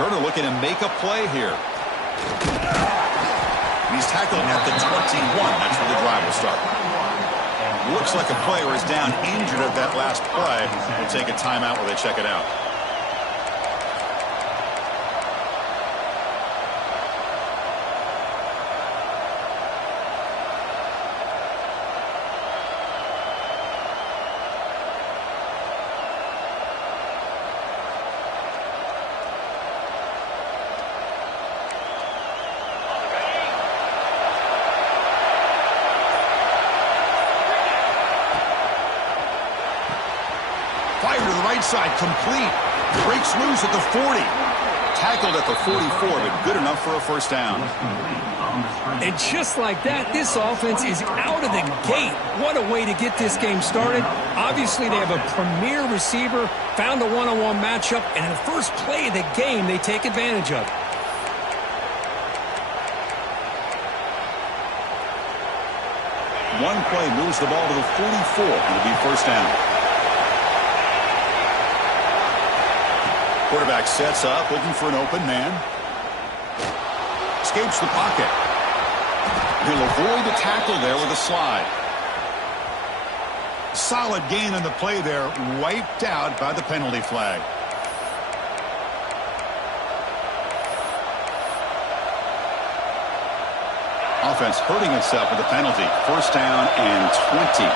Turner looking to make a play here. He's tackled at the 21. That's where the drive will start. Looks like a player is down injured at that last play. We'll take a timeout while they check it out. Fire to the right side, complete. Breaks loose at the 40. Tackled at the 44, but good enough for a first down. And just like that, this offense is out of the gate. What a way to get this game started. Obviously, they have a premier receiver, found a one-on-one matchup, and in the first play of the game, they take advantage of it. One play moves the ball to the 44. It'll be first down. Quarterback sets up, looking for an open man. Escapes the pocket. He'll avoid the tackle there with a slide. Solid gain on the play there, wiped out by the penalty flag. Offense hurting itself with a penalty. First down and 20.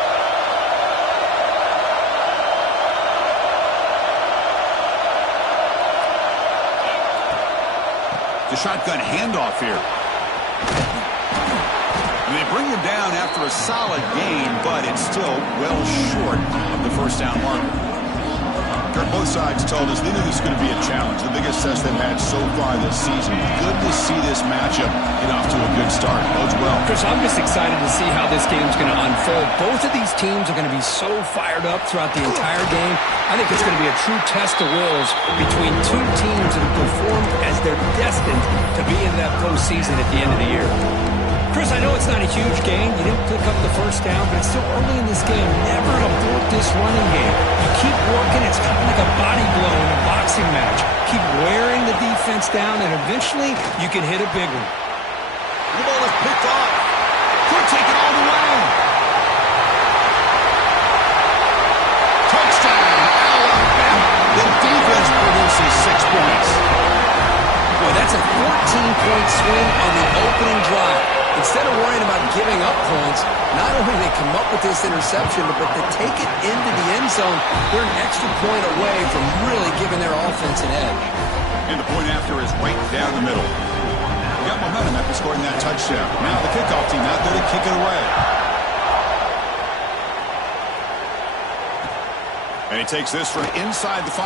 The shotgun handoff here. And they bring him down after a solid gain, but it's still well short of the first down marker. Kirk, both sides told us they knew this was going to be a challenge, the biggest test they've had so far this season. Good to see this matchup get off to a good start. Bodes well. Chris, I'm just excited to see how this game's going to unfold. Both of these teams are going to be so fired up throughout the entire game. I think it's going to be a true test of wills between two teams that have performed as they're destined to be in that postseason at the end of the year. Chris, I know it's not a huge gain. You didn't pick up the first down, but it's still early in this game. Never abort this running game. You keep working. It's kind of like a body blow in a boxing match. Keep wearing the defense down, and eventually you can hit a big one. The ball is picked off. Could take it all the way. Touchdown, Alabama. The defense produces 6 points. Boy, that's a 14-point swing on the opening drive. Instead of worrying about giving up points, not only do they come up with this interception, but they take it into the end zone. They're an extra point away from really giving their offense an edge. And the point after is right down the middle. They got momentum after scoring that touchdown. Now the kickoff team out there to kick it away. And he takes this from inside the 5.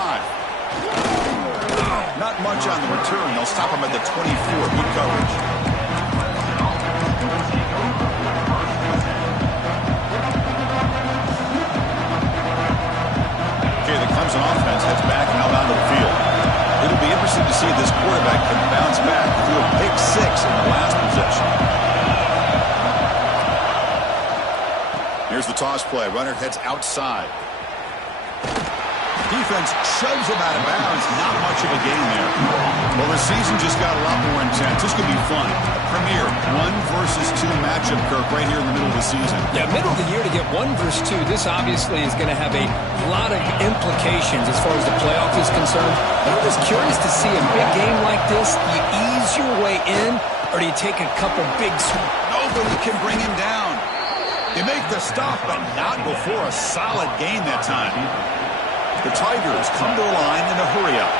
Not much on the return. They'll stop him at the 24. Good coverage. Okay, that comes on offense. Heads back and out onto the field. It'll be interesting to see if this quarterback can bounce back through a pick 6 in the last possession. Here's the toss play. Runner heads outside. Defense shoves him out of bounds. Not much of a gain there. Well, the season just got a lot more intense. This could be fun. A premier 1 versus 2 matchup, Kirk, right here in the middle of the season. Yeah, middle of the year to get 1 versus 2. This obviously is going to have a lot of implications as far as the playoff is concerned. But I'm just curious to see a big game like this. Do you ease your way in, or do you take a couple big swings? Nobody can bring him down. They make the stop, but not before a solid gain that time. The Tigers come to the line in a hurry-up.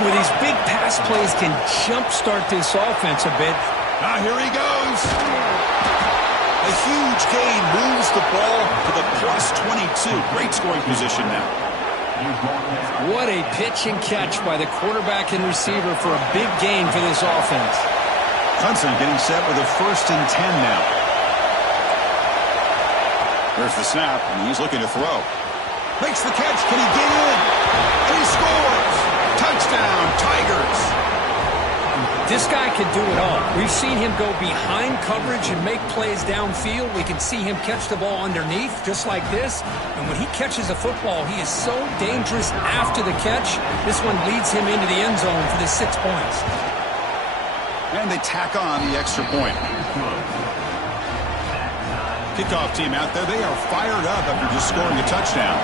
Where these big pass plays can jumpstart this offense a bit. Now here he goes. A huge gain moves the ball to the plus 22. Great scoring position now. What a pitch and catch by the quarterback and receiver for a big gain for this offense. Hudson getting set with a 1st and 10 now. There's the snap, and he's looking to throw. Makes the catch. Can he get in? And he scores. Touchdown, Tigers. This guy can do it all. We've seen him go behind coverage and make plays downfield. We can see him catch the ball underneath, just like this. And when he catches a football, he is so dangerous after the catch. This one leads him into the end zone for the 6 points. And they tack on the extra point. Kickoff team out there, they are fired up after just scoring a touchdown.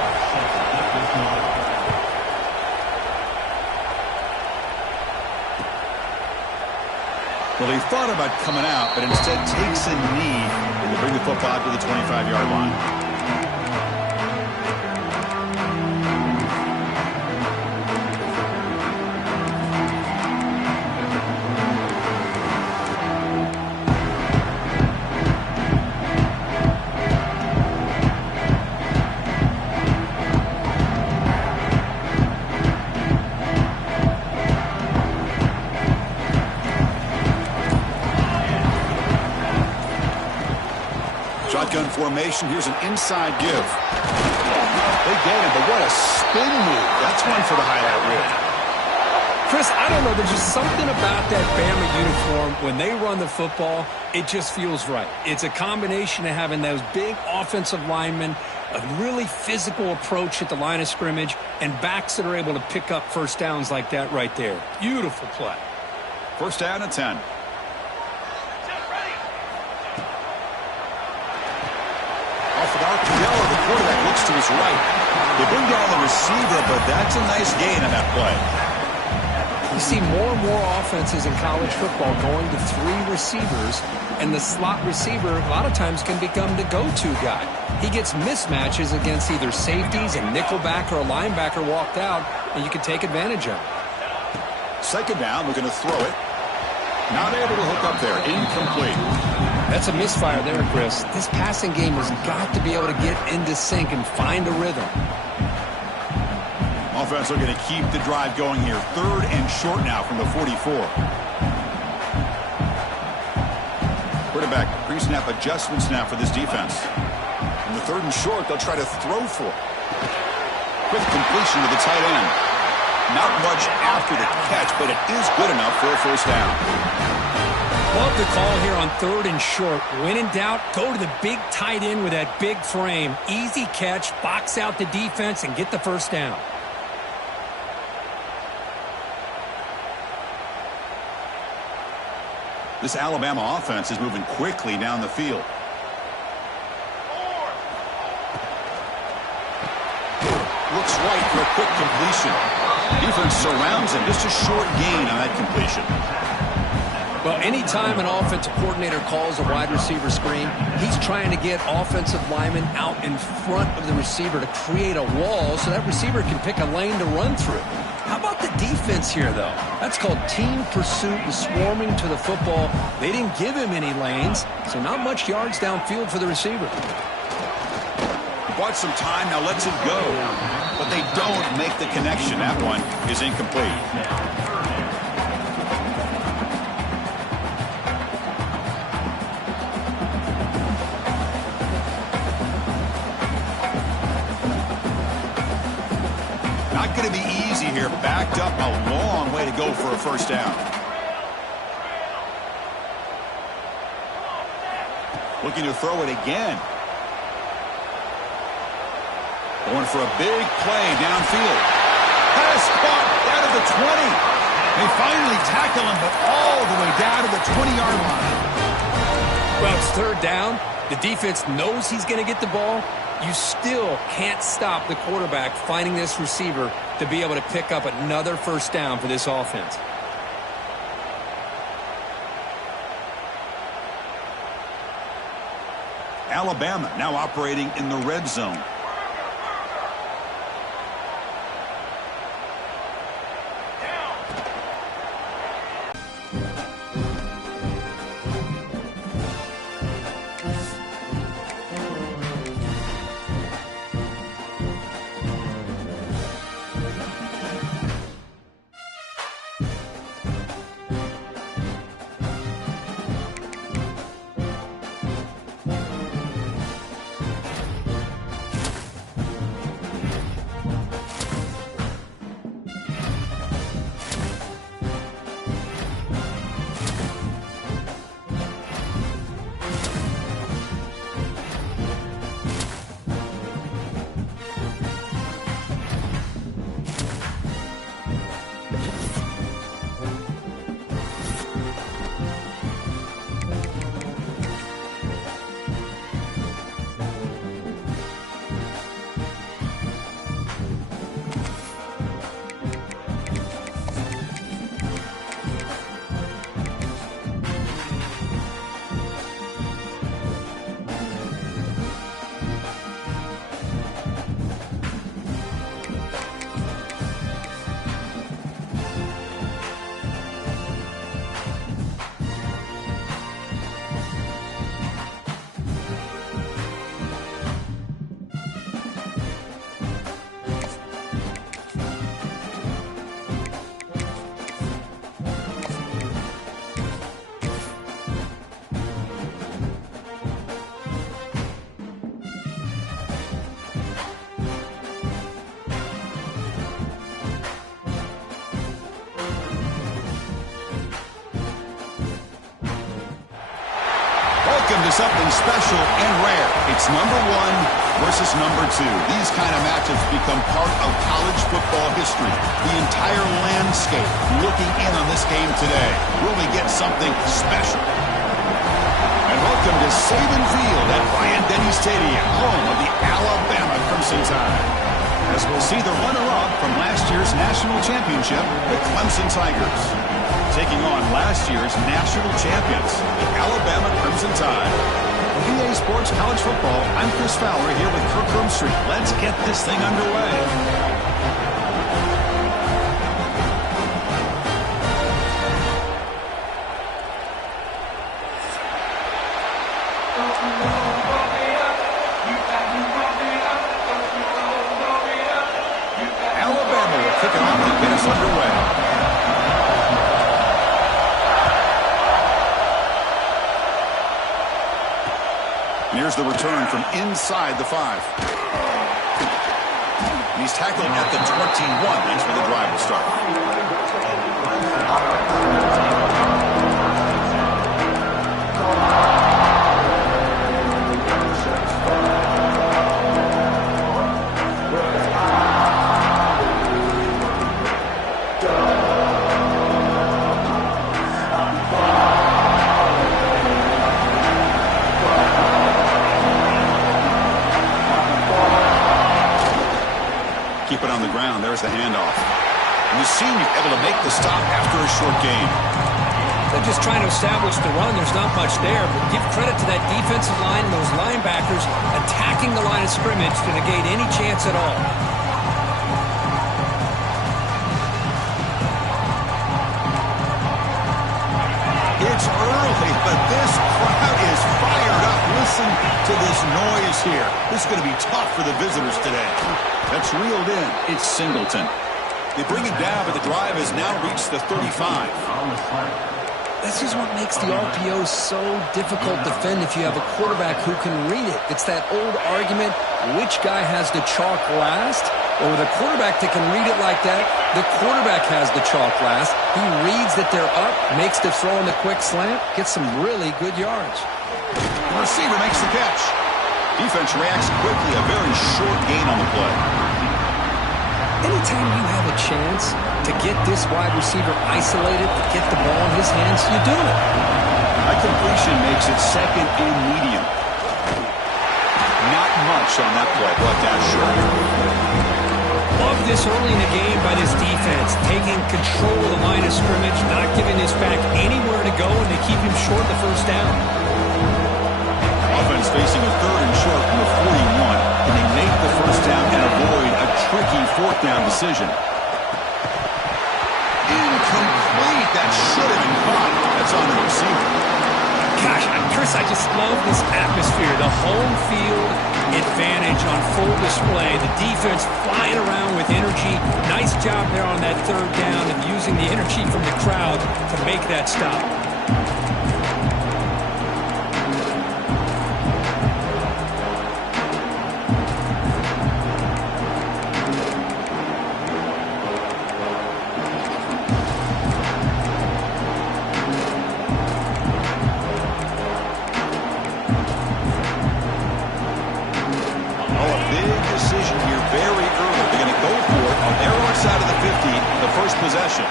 Well, he thought about coming out, but instead takes a knee and will bring the football to the 25-yard line. Shotgun formation. Here's an inside give. They get it, but what a spin move. That's one for the highlight reel. Chris, I don't know. There's just something about that Bama uniform. When they run the football, it just feels right. It's a combination of having those big offensive linemen, a really physical approach at the line of scrimmage, and backs that are able to pick up first downs like that right there. Beautiful play. First down and 10. The quarterback looks to his right. They bring down the receiver, but that's a nice gain on that play. You see more and more offenses in college football going to 3 receivers, and the slot receiver a lot of times can become the go-to guy. He gets mismatches against either safeties, a nickelback, or a linebacker walked out, and you can take advantage of it. Second down, we're going to throw it. Not able to hook up there. Incomplete. That's a misfire there, Chris. This passing game has got to be able to get into sync and find a rhythm. Offense looking to keep the drive going here. Third and short now from the 44. Quarterback pre-snap adjustments now for this defense. In the third and short, they'll try to throw for it. Quick completion to the tight end. Not much after the catch, but it is good enough for a first down. Love the call here on third and short. When in doubt, go to the big tight end with that big frame. Easy catch, box out the defense, and get the first down. This Alabama offense is moving quickly down the field. Looks right for a quick completion. Defense surrounds him. Just a short gain on that completion. Well, anytime an offensive coordinator calls a wide receiver screen, he's trying to get offensive linemen out in front of the receiver to create a wall so that receiver can pick a lane to run through. How about the defense here, though? That's called team pursuit and swarming to the football. They didn't give him any lanes, so not much yards downfield for the receiver. Bought some time, now lets it go. But they don't make the connection. That one is incomplete. Not going to be easy here. Backed up a long way to go for a first down. Looking to throw it again. Going for a big play downfield. Pass caught out of the 20. They finally tackle him, but all the way down to the 20-yard line. Well, it's third down. The defense knows he's going to get the ball. You still can't stop the quarterback finding this receiver to be able to pick up another first down for this offense. Alabama now operating in the red zone. something special and rare. It's number 1 versus number 2. These kind of matchups become part of college football history. The entire landscape looking in on this game today. Will we get something special? And welcome to Saban Field at Bryant-Denny Stadium, home of the Alabama Crimson Tide. As we'll see the runner-up from last year's national championship, the Clemson Tigers, taking on last year's national champions, the Alabama Crimson Tide. For VA Sports College Football, I'm Chris Fowler here with Kirk Herbstreit. Let's get this thing underway. Alabama will kick it off to get us underway. And here's the return from inside the 5. And he's tackled at the 21. That's where the drive will start. Keep it on the ground. There's the handoff. And the senior able to make the stop after a short gain. They're just trying to establish the run. There's not much there, but give credit to that defensive line and those linebackers attacking the line of scrimmage to negate any chance at all. It's early, but this crowd is fired up. Listen to this noise here. This is going to be tough for the visitors today. That's reeled in. It's Singleton. They bring it down, but the drive has now reached the 35. This is what makes the RPO so difficult to defend if you have a quarterback who can read it. It's that old argument, which guy has the chalk last? Or with a quarterback that can read it like that, the quarterback has the chalk last. He reads that they're up, makes the throw in the quick slant, gets some really good yards. The receiver makes the catch. Defense reacts quickly, a very short gain on the play. Anytime you have a chance to get this wide receiver isolated, to get the ball in his hands, you do it. A completion makes it second and medium. Not much on that play, brought down short. Love this early in the game by this defense, taking control of the line of scrimmage, not giving this back anywhere to go, and to keep him short the first down. Offense facing a third and short from the 41, and they make the first down and avoid a tricky fourth down decision. Incomplete. That should have been caught. That's on the receiver. Gosh, Chris, I just love this atmosphere. The home field advantage on full display. The defense flying around with energy. Nice job there on that third down and using the energy from the crowd to make that stop. Possession.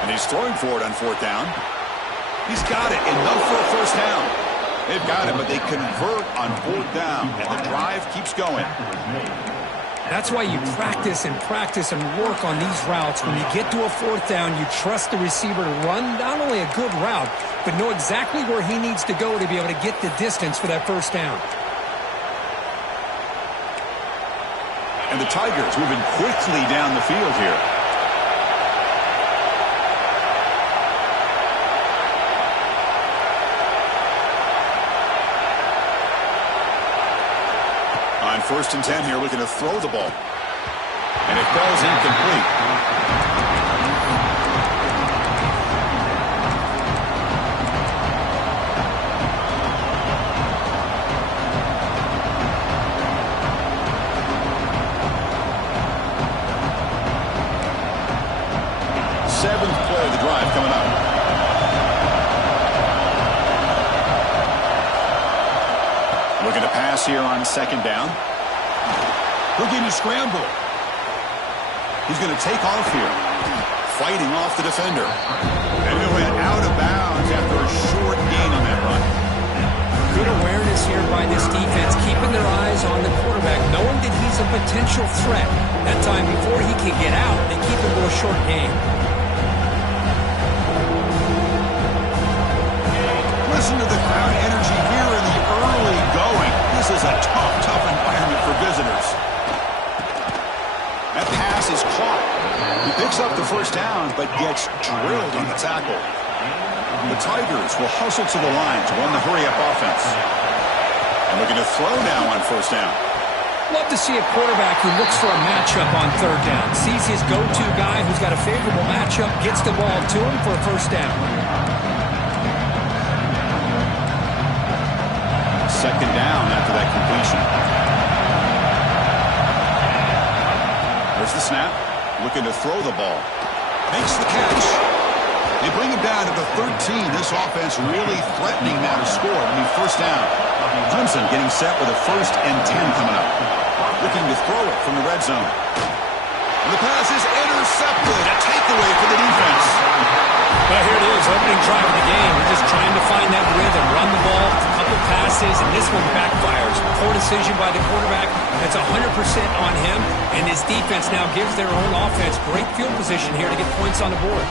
And he's throwing for it on fourth down. He's got it. Enough for a first down. They've got it, but they convert on fourth down. And the drive keeps going. That's why you practice and work on these routes. When you get to a fourth down, you trust the receiver to run not only a good route, but know exactly where he needs to go to be able to get the distance for that first down. And the Tigers moving quickly down the field here. On 1st and 10 here, looking to throw the ball. And it falls incomplete. Seventh play of the drive coming up. Looking to pass here on second down. Looking to scramble. He's going to take off here. Fighting off the defender. And he'll head out of bounds after a short gain on that run. Good awareness here by this defense, keeping their eyes on the quarterback, knowing that he's a potential threat. That time before he can get out, they keep him to a short gain. Listen to the crowd energy here in the early going. This is a tough environment for visitors. That pass is caught. He picks up the first down, but gets drilled on the tackle. The Tigers will hustle to the line to run the hurry-up offense. And looking to throw now on first down. Love to see a quarterback who looks for a matchup on third down. Sees his go-to guy who's got a favorable matchup, gets the ball to him for a first down. Second down after that completion. There's the snap. Looking to throw the ball. Makes the catch. They bring him down to the 13. This offense really threatening now to score. It'll be first down. Clemson getting set with a 1st and 10 coming up. Looking to throw it from the red zone. And the pass is intercepted. A takeaway for the defense. Well, here it is, opening drive of the game. We're just trying to find that rhythm, run the ball, a couple passes, and this one backfires. Poor decision by the quarterback. It's 100% on him, and his defense now gives their own offense great field position here to get points on the board.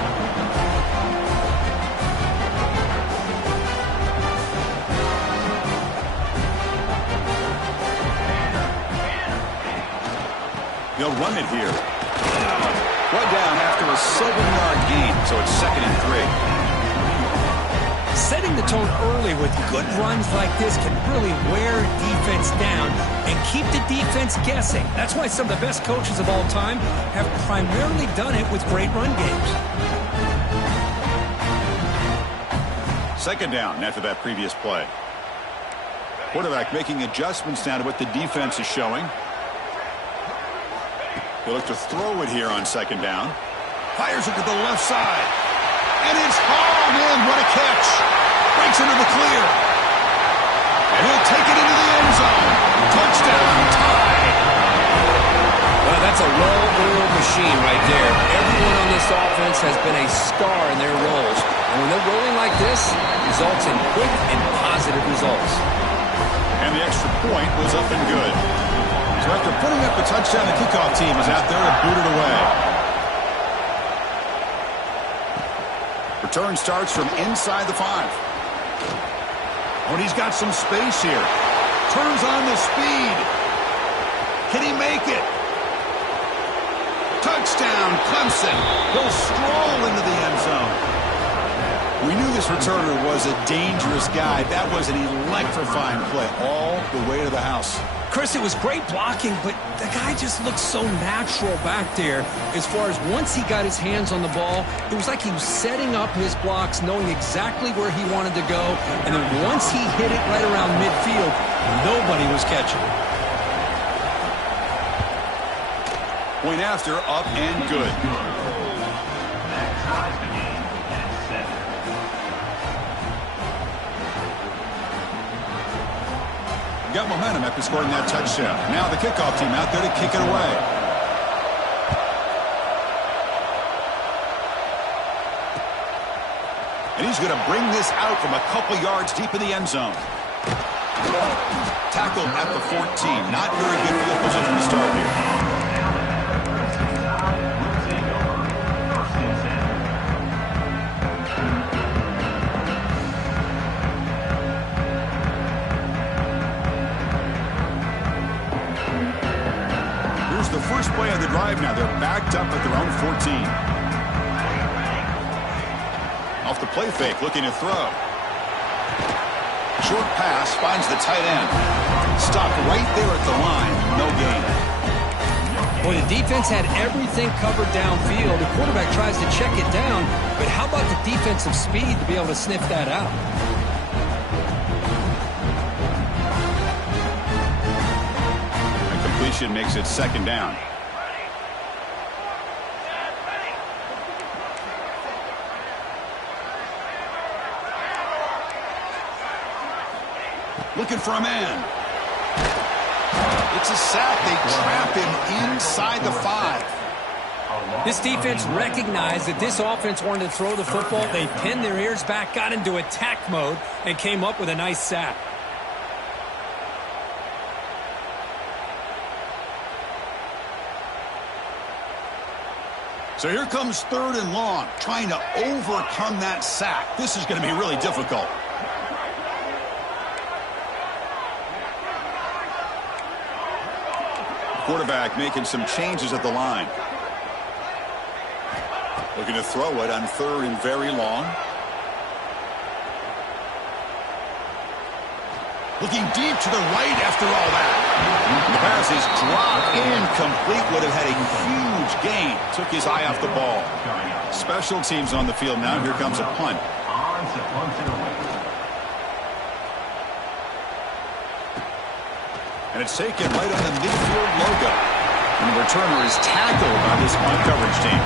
They'll run it here. One down after a 7-yard gain, so it's 2nd and 3. Setting the tone early with good runs like this can really wear defense down and keep the defense guessing. That's why some of the best coaches of all time have primarily done it with great run games. 2nd down after that previous play. Quarterback making adjustments now to what the defense is showing. He'll look to throw it here on 2nd down. Fires it to the left side. And it's hauled in. What a catch. Breaks into the clear. And he'll take it into the end zone. Touchdown, tie. Well, that's a well-oiled machine right there. Everyone on this offense has been a star in their roles. And when they're rolling like this, it results in quick and positive results. And the extra point was up and good. So after putting up the touchdown, the kickoff team is out there and booted away. Return starts from inside the 5. Oh, and he's got some space here. Turns on the speed. Can he make it? Touchdown, Clemson. He'll stroll into the end zone. We knew this returner was a dangerous guy. That was an electrifying play all the way to the house. Chris, it was great blocking, but the guy just looked so natural back there. As far as once he got his hands on the ball, it was like he was setting up his blocks, knowing exactly where he wanted to go. And then once he hit it right around midfield, nobody was catching it. Point after, up and good. Got momentum after scoring that touchdown. Now the kickoff team out there to kick it away. And he's going to bring this out from a couple yards deep in the end zone. Tackled at the 14. Not very good field position to start here. The first play of the drive now. They're backed up at their own 14. Off the play fake, looking to throw. Short pass finds the tight end. Stopped right there at the line. No gain. Boy, the defense had everything covered downfield. The quarterback tries to check it down, but how about the defensive speed to be able to sniff that out? Makes it 2nd down. Looking for a man. It's a sack. They trap him inside the 5. This defense recognized that this offense wanted to throw the football. They pinned their ears back, got into attack mode, and came up with a nice sack. So here comes 3rd and long, trying to overcome that sack. This is going to be really difficult. Quarterback making some changes at the line. Looking to throw it on 3rd and very long. Looking deep to the right after all that. The pass is dropped incomplete. Would have had a huge gain. Took his eye off the ball. Special teams on the field now. Here comes a punt. And it's taken right on the midfield logo. And the returner is tackled by this punt coverage team.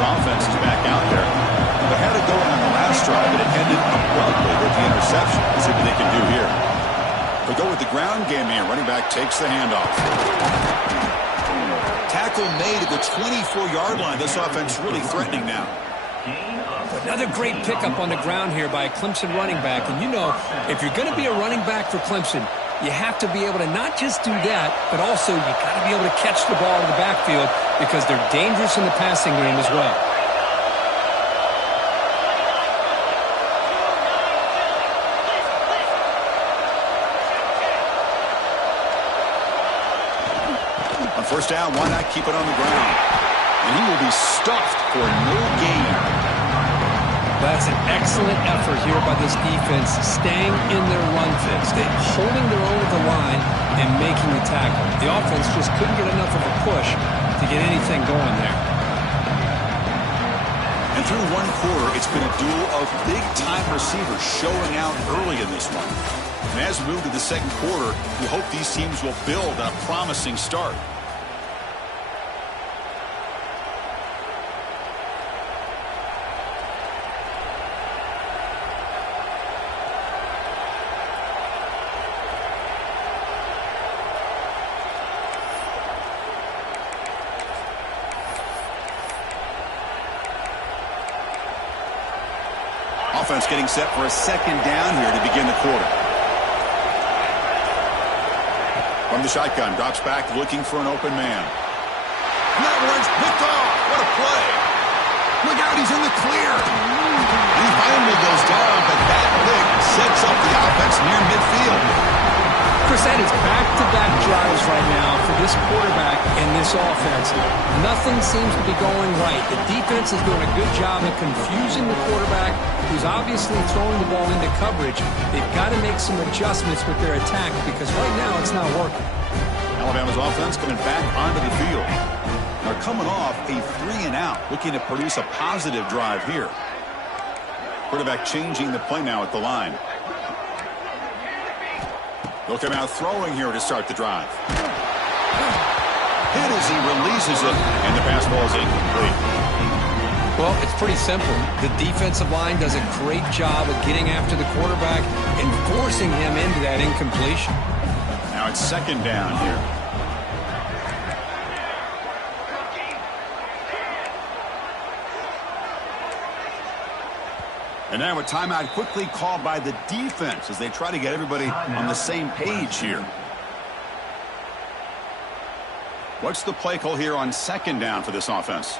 Offense is back out there. They had it going on the last drive, but it ended abruptly with the interception. Let's see what they can do here. They go with the ground game here. Running back takes the handoff. Tackle made at the 24-yard line. This offense really threatening now. Another great pickup on the ground here by a Clemson running back. And you know, if you're going to be a running back for Clemson, you have to be able to not just do that, but also you got to be able to catch the ball in the backfield because they're dangerous in the passing game as well. On 1st down, why not keep it on the ground? And he will be stuffed for no gain. That's an excellent effort here by this defense, staying in their run fix. They're holding their own at the line and making the tackle. The offense just couldn't get enough of a push to get anything going there. And through one quarter, it's been a duel of big-time receivers showing out early in this one. And as we move to the 2nd quarter, we hope these teams will build on a promising start. Offense getting set for a 2nd down here to begin the quarter. From the shotgun, drops back looking for an open man. And that one's picked off. What a play. Look out, he's in the clear. And he finally goes down, but that pick sets up the offense near midfield. Chris, that is back-to-back drives right now for this quarterback and this offense. Nothing seems to be going right. The defense is doing a good job of confusing the quarterback, who's obviously throwing the ball into coverage. They've got to make some adjustments with their attack because right now it's not working. Alabama's offense coming back onto the field. They're coming off a 3-and-out, looking to produce a positive drive here. Quarterback changing the play now at the line. They'll come out throwing here to start the drive. Hit as he releases it, and the pass ball is incomplete. Well, it's pretty simple. The defensive line does a great job of getting after the quarterback and forcing him into that incompletion. Now it's 2nd down here. And now a timeout quickly called by the defense as they try to get everybody on the same page here. What's the play call here on 2nd down for this offense?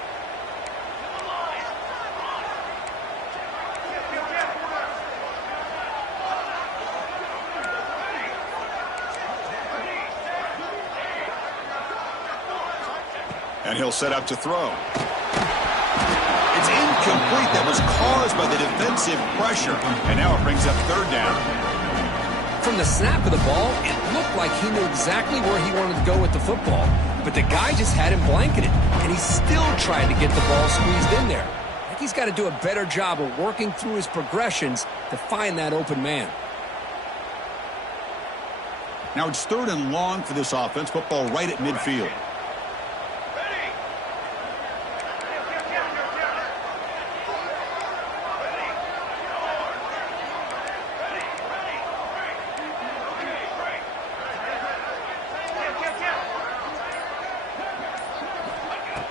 And he'll set up to throw. It's incomplete. That was caused by the defensive pressure. And now it brings up 3rd down. From the snap of the ball, it looked like he knew exactly where he wanted to go with the football, but the guy just had him blanketed, and he still tried to get the ball squeezed in there. I think he's got to do a better job of working through his progressions to find that open man. Now it's 3rd and long for this offense. Football right at midfield.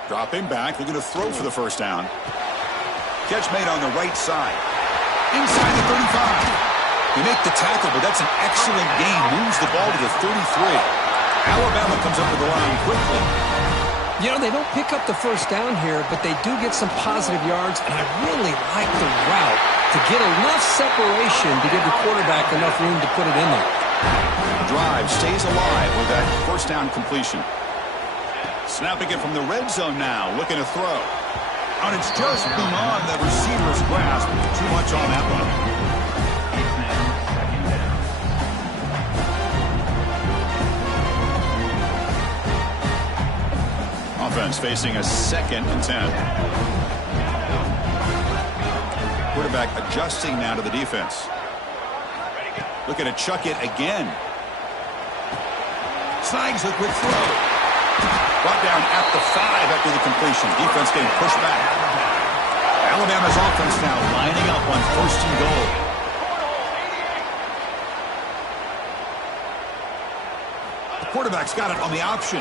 Dropping back, looking to throw for the first down. Catch made on the right side. Inside the 35. They make the tackle, but that's an excellent gain. Moves the ball to the 33. Alabama comes up to the line quickly. You know, they don't pick up the first down here, but they do get some positive yards, and I really like the route to get enough separation to give the quarterback enough room to put it in there. The drive stays alive with that first down completion. Snapping it from the red zone now, looking to throw. And it's just beyond the receiver's grasp. Too much on that one. Offense facing a 2nd and 10. Quarterback adjusting now to the defense. Looking to chuck it again. Snags a quick throw. Brought down at the 5 after the completion. Defense getting pushed back. Alabama's offense now lining up on 1st and goal. The quarterback's got it on the option.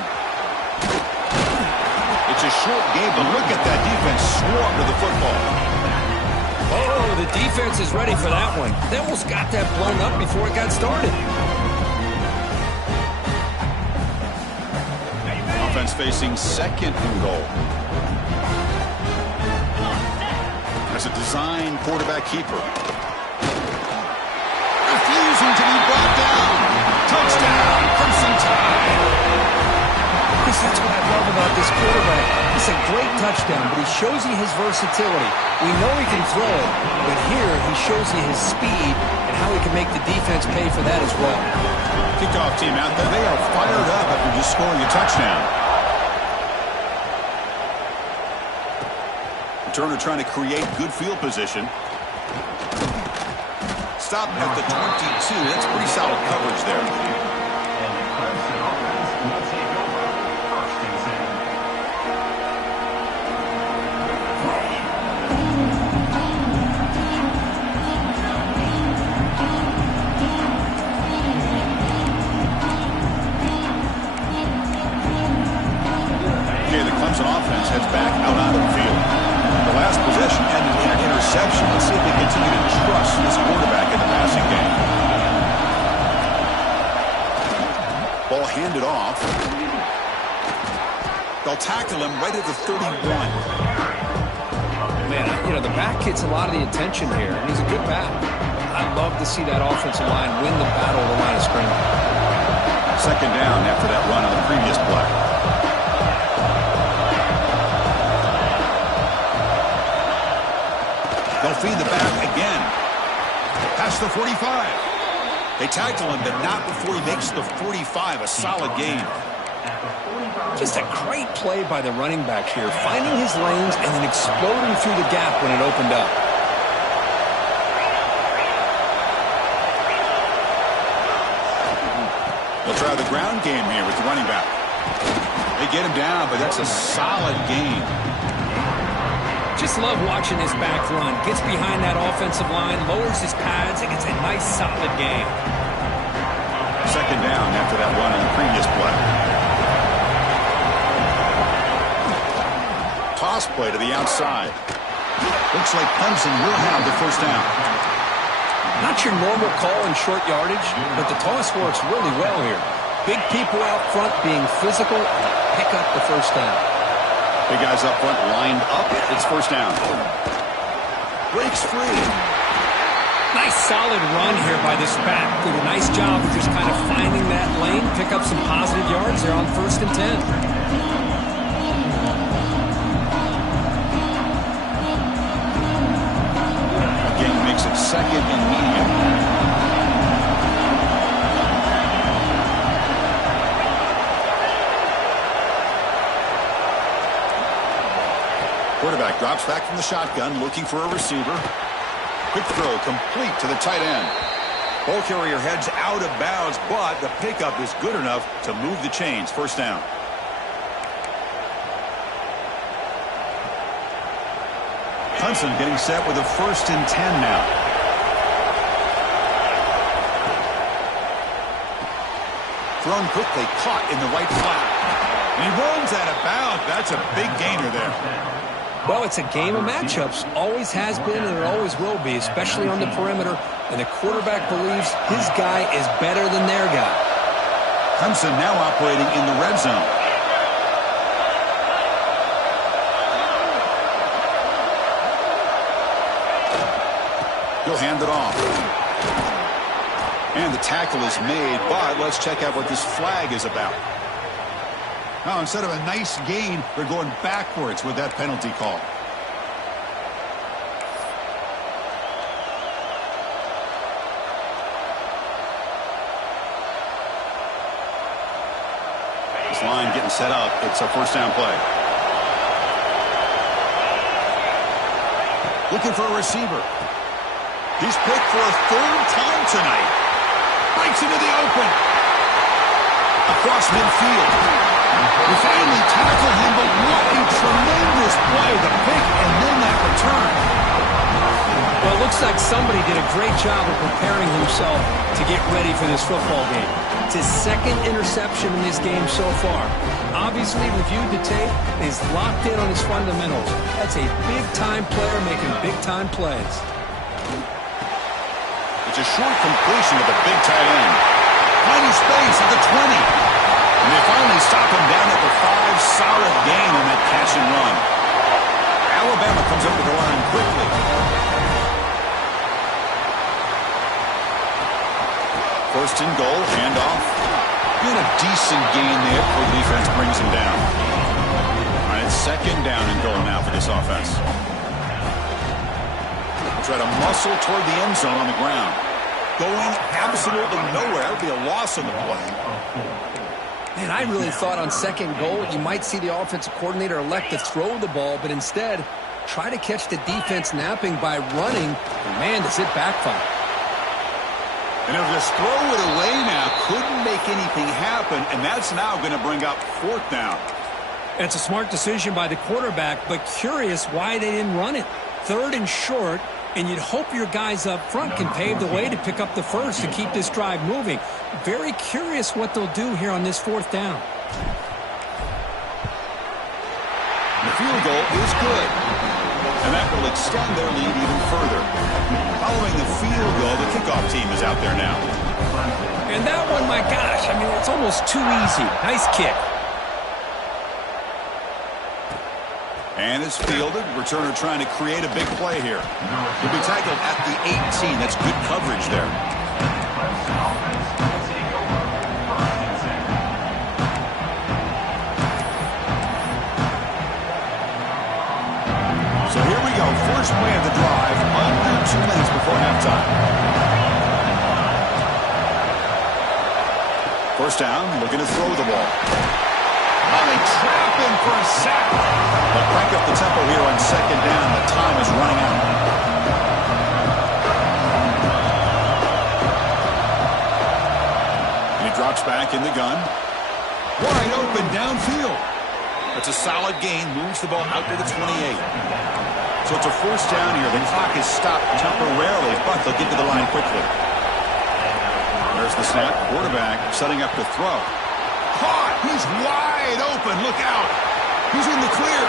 It's a short game, but look at that defense swarm to the football. Oh, the defense is ready for that one. They almost got that blown up before it got started. Offense facing 2nd and goal. As a design quarterback keeper. Refusing to be brought down. Touchdown, Crimson Tide. That's what I love about this quarterback. It's a great touchdown, but he shows you his versatility. We know he can throw it, but here he shows you his speed and how he can make the defense pay for that as well. Kickoff team out there. They are fired up after just scoring a touchdown. Turner trying to create good field position. Stop at the 22. That's pretty solid coverage there. Okay, the Clemson offense heads back out onto the field. The last possession ended in an interception. Let's see if they continue to trust this quarterback in the passing game. Ball handed off. They'll tackle him right at the 31. Man, you know, the back gets a lot of the attention here, and he's a good back. I'd love to see that offensive line win the battle of the line of scrimmage. 2nd down after that run on the previous play. They'll feed the back again. Past the 45. They tackle him, but not before he makes the 45. A solid gain. Just a great play by the running back here, finding his lanes and then exploding through the gap when it opened up. They'll try the ground game here with the running back. They get him down, but that's a solid gain. Just love watching this back run. Gets behind that offensive line, lowers his pads, and gets a nice solid gain. 2nd down after that run on the previous play. Toss play to the outside. Looks like Clemson will have the first down. Not your normal call in short yardage, but the toss works really well here. Big people out front being physical, pick up the first down. Big guys up front lined up. It's first down. Breaks free. Nice solid run here by this back. Did a nice job of just kind of finding that lane, pick up some positive yards there on 1st and 10. Again, makes it 2nd and medium. quarterback drops back from the shotgun, looking for a receiver. Quick throw, complete to the tight end. Ball carrier heads out of bounds, but the pickup is good enough to move the chains. First down. Hudson getting set with a 1st and 10 now. Thrown quickly, caught in the right flat. And he runs out of bounds. That's a big gainer there. Well, it's a game of matchups. Always has been and it always will be, especially on the perimeter. And the quarterback believes his guy is better than their guy. Hudson now operating in the red zone. He'll hand it off. And the tackle is made, but let's check out what this flag is about. Now, instead of a nice gain, they're going backwards with that penalty call. This line getting set up. It's a first down play. Looking for a receiver. He's picked for a 3rd time tonight. Breaks into the open. Across midfield. They finally tackle him, but what a tremendous play. The pick and then that return. Well, it looks like somebody did a great job of preparing himself to get ready for this football game. It's his 2nd interception in this game so far. Obviously reviewed the tape. He's locked in on his fundamentals. That's a big-time player making big-time plays. It's a short completion with a big tight end. Finding space at the 20. And they finally stop him down at the 5. Solid gain on that catch and run. Alabama comes up to the line quickly. 1st and goal, handoff. And a decent gain there before the defense brings him down. All right, it's 2nd down and goal now for this offense. Try to muscle toward the end zone on the ground. Going absolutely nowhere. That would be a loss on the play. Man, I really thought on 2nd goal you might see the offensive coordinator elect to throw the ball, but instead try to catch the defense napping by running. And man, does it backfire. And he'll just throw it away now. Couldn't make anything happen, and that's now going to bring up 4th down. It's a smart decision by the quarterback, but curious why they didn't run it. 3rd and short. And you'd hope your guys up front can pave the way to pick up the 1st and keep this drive moving. Very curious what they'll do here on this 4th down. The field goal is good. And that will extend their lead even further. Following the field goal, the kickoff team is out there now. And that one, my gosh, I mean, it's almost too easy. Nice kick. And it's fielded. Returner trying to create a big play here. He'll be tackled at the 18. That's good coverage there. So here we go. First play of the drive. Under 2 minutes before halftime. First down. Looking to throw the ball. Oh, they trap him for a sack. They'll crank up the tempo here on 2nd down. The time is running out. And he drops back in the gun. Wide open downfield. That's a solid gain. Moves the ball out to the 28. So it's a 1st down here. The clock is stopped temporarily, but they'll get to the line quickly. There's the snap. Quarterback setting up to throw. Caught. He's wide open. Look out. He's in the clear.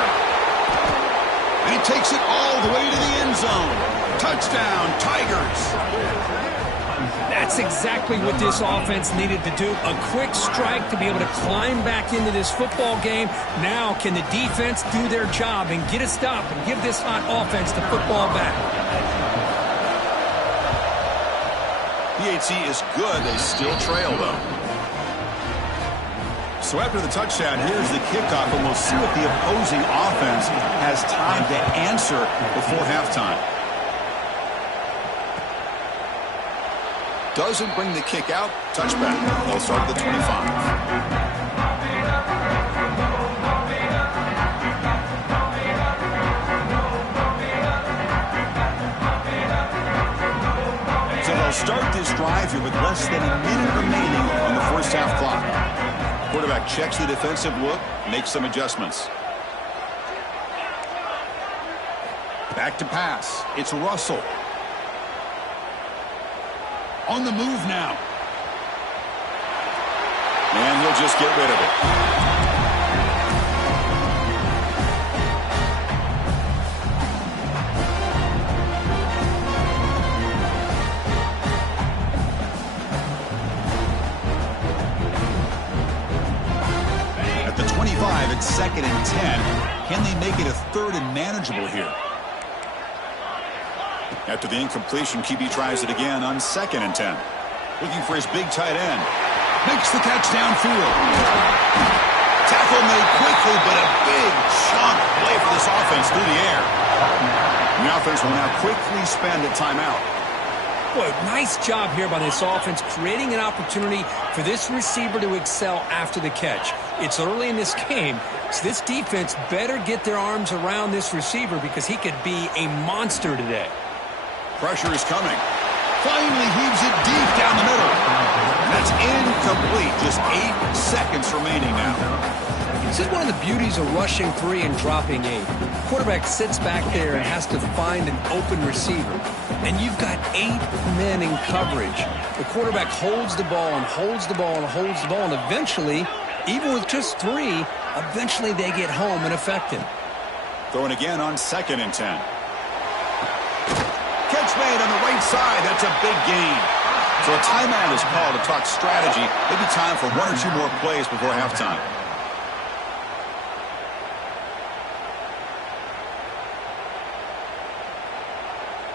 And he takes it all the way to the end zone. Touchdown, Tigers. That's exactly what this offense needed to do. A quick strike to be able to climb back into this football game. Now can the defense do their job and get a stop and give this hot offense the football back? PAT is good. They still trail, though. So after the touchdown, here's the kickoff, and we'll see what the opposing offense has time to answer before halftime. Doesn't bring the kick out. Touchback. They'll start at the 25. start this drive here with less than a minute remaining on the first half clock. Quarterback checks the defensive look, makes some adjustments. Back to pass. It's Russell. On the move now. And he'll just get rid of it. At the 25, it's 2nd and 10. Can they make it a 3rd and manageable here? After the incompletion, QB tries it again on 2nd and 10. Looking for his big tight end. Makes the catch downfield. Tackle made quickly, but a big chunk play for this offense through the air. The offense will now quickly spend a timeout. Boy, nice job here by this offense, creating an opportunity for this receiver to excel after the catch. It's early in this game, so this defense better get their arms around this receiver because he could be a monster today. Pressure is coming. Finally heaves it deep down the middle. And that's incomplete. Just 8 seconds remaining now. This is one of the beauties of rushing 3 and dropping 8. Quarterback sits back there and has to find an open receiver. And you've got 8 men in coverage. The quarterback holds the ball and holds the ball and holds the ball. And eventually, even with just 3, eventually they get home and affect him. Throwing again on 2nd and 10. Catch made on the right side. That's a big gain. So a timeout is called to talk strategy. Maybe time for 1 or 2 more plays before halftime.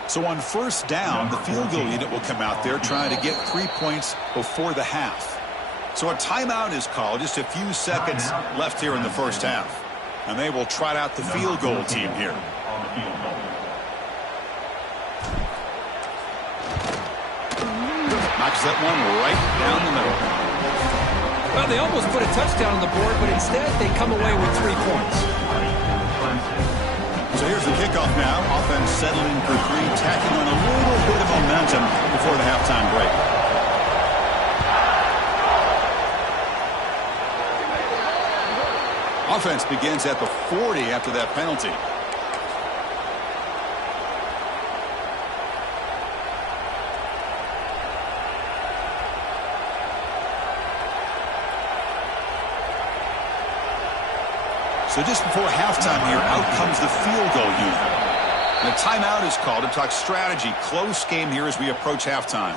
So on first down, the field goal unit will come out there trying to get 3 points before the half. So a timeout is called. Just a few seconds left here in the first half. And they will trot out the field goal team here. Knocks that one right down the middle. Well, they almost put a touchdown on the board, but instead they come away with 3 points. So here's the kickoff now. Offense settling for 3, tacking on a little bit of momentum before the halftime break. Offense begins at the 40 after that penalty. So just before halftime here, out comes the field goal unit. And a timeout is called to talk strategy. Close game here as we approach halftime.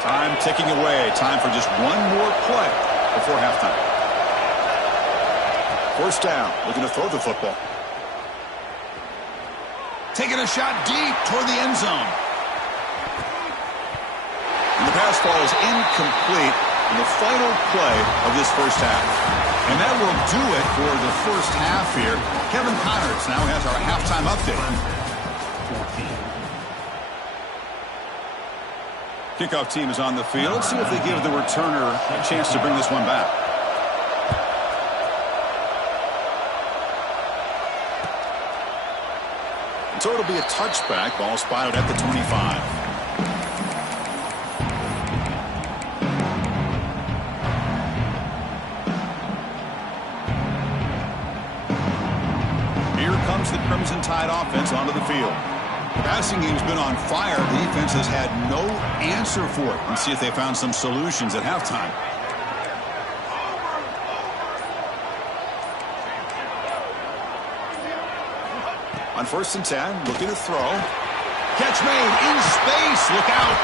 Time ticking away. Time for just 1 more play before halftime. First down, looking to throw the football. Taking a shot deep toward the end zone. And the pass ball is incomplete in the final play of this first half. And that will do it for the first half here. Kevin Connors now has our halftime update. Kickoff team is on the field. Let's see if they give the returner a chance to bring this one back. So it'll be a touchback. Ball spotted at the 25. Here comes the Crimson Tide offense onto the field. The passing game's been on fire. The defense has had no answer for it. Let's see if they found some solutions at halftime. On 1st and 10, looking to throw. Catch made in space. Look out.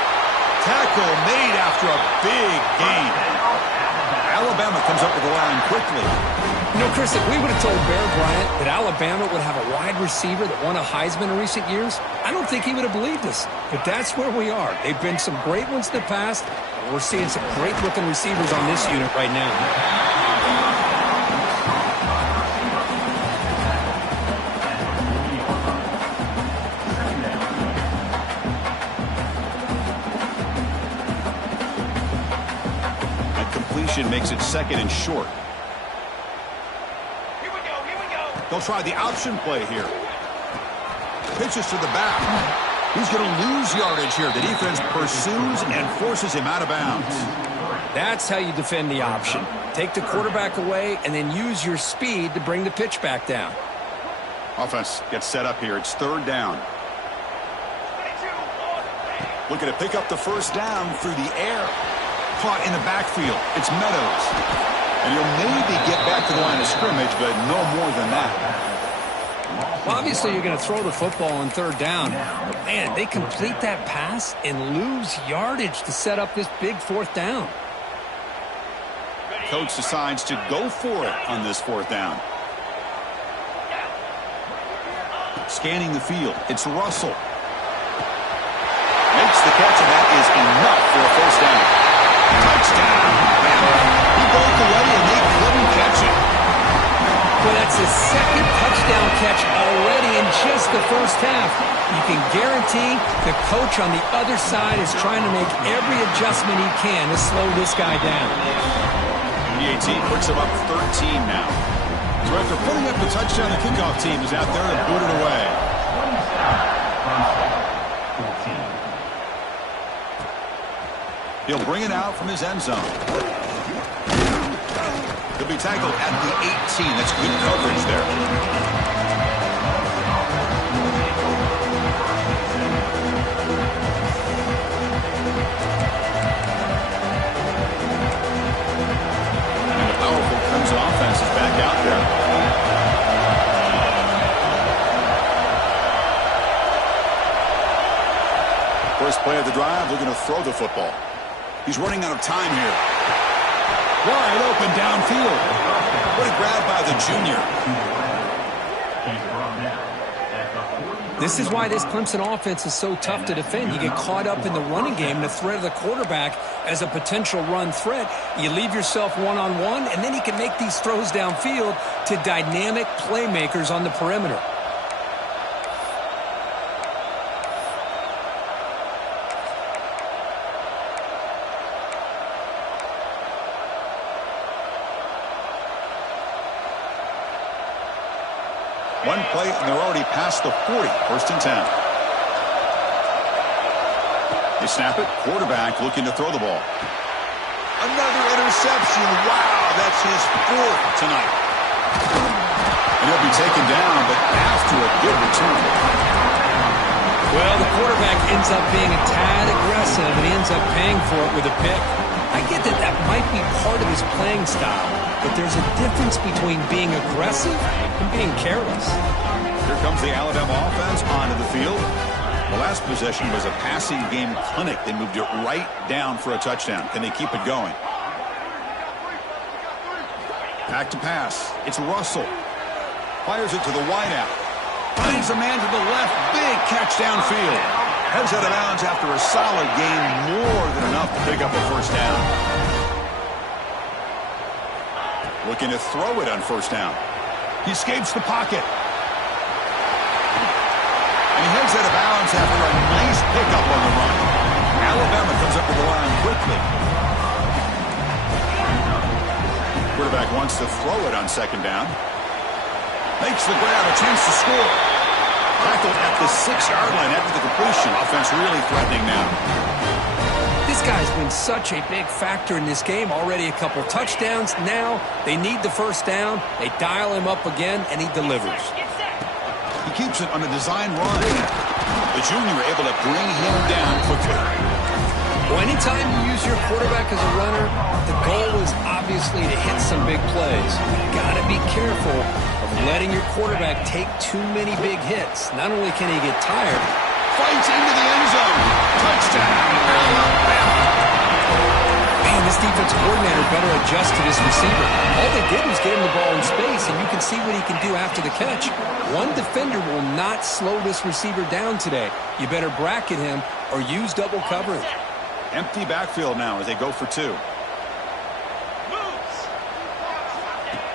Tackle made after a big gain. Alabama comes up to the line quickly. You know, Chris, if we would have told Bear Bryant that Alabama would have a wide receiver that won a Heisman in recent years, I don't think he would have believed us. But that's where we are. They've been some great ones in the past, and we're seeing some great-looking receivers on this unit right now. completion makes it second and short. They'll try the option play here. Pitches to the back. He's going to lose yardage here. The defense pursues and forces him out of bounds. That's how you defend the option. Take the quarterback away and then use your speed to bring the pitch back down. Offense gets set up here. It's third down. Looking to pick up the first down through the air. Caught in the backfield. It's Meadows. And he'll maybe get back to the line of scrimmage, but no more than that. Well, obviously, you're going to throw the football on third down. But, man, they complete that pass and lose yardage to set up this big fourth down. Coach decides to go for it on this fourth down. Scanning the field. It's Russell. Makes the catch, and that is enough for a first down. Touchdown! He broke away, and they couldn't catch it. Well, that's his second touchdown catch already in just the first half. You can guarantee the coach on the other side is trying to make every adjustment he can to slow this guy down. The 18 puts him up 13 now. So after putting up the touchdown, the kickoff team is out there and boot it away. He'll bring it out from his end zone. He'll be tackled at the 18. That's good coverage there. And the powerful Crimson offense is back out there. First play of the drive, looking to throw the football. He's running out of time here. Wide open downfield. What a grab by the junior. This is why this Clemson offense is so tough to defend. You get caught up in the running game and the threat of the quarterback as a potential run threat. You leave yourself one-on-one, and then he can make these throws downfield to dynamic playmakers on the perimeter. One play, and they're already past the 40. First and 10. They snap it. Quarterback looking to throw the ball. Another interception. Wow, that's his fourth tonight. And he'll be taken down, but after a good return. Well, the quarterback ends up being a tad aggressive, and he ends up paying for it with a pick. I get that that might be part of his playing style, but there's a difference between being aggressive and being careless. Here comes the Alabama offense onto the field. The last possession was a passing game clinic. They moved it right down for a touchdown. Can they keep it going? Back to pass. It's Russell. Fires it to the wideout. Finds a man to the left. Big catch downfield. Heads out of bounds after a solid gain. More than enough to pick up a first down. Looking to throw it on first down. He escapes the pocket. And he heads out of bounds after a nice pickup on the run. Alabama comes up with the line quickly. Quarterback wants to throw it on second down. Makes the grab, a chance to score. Tackled at the 6-yard line after the completion. Offense really threatening now. This guy's been such a big factor in this game. Already a couple touchdowns. Now they need the first down. They dial him up again, and he delivers. He keeps it on a design run. The junior able to bring him down quickly. Well, anytime you use your quarterback as a runner, the goal is obviously to hit some big plays. You got to be careful of letting your quarterback take too many big hits. Not only can he get tired, Fights into the end zone. Touchdown, Alabama. Man, this defense coordinator better adjust to this receiver. All they did was get him the ball in space, and you can see what he can do after the catch. One defender will not slow this receiver down today. You better bracket him or use double coverage. Empty backfield now as they go for two.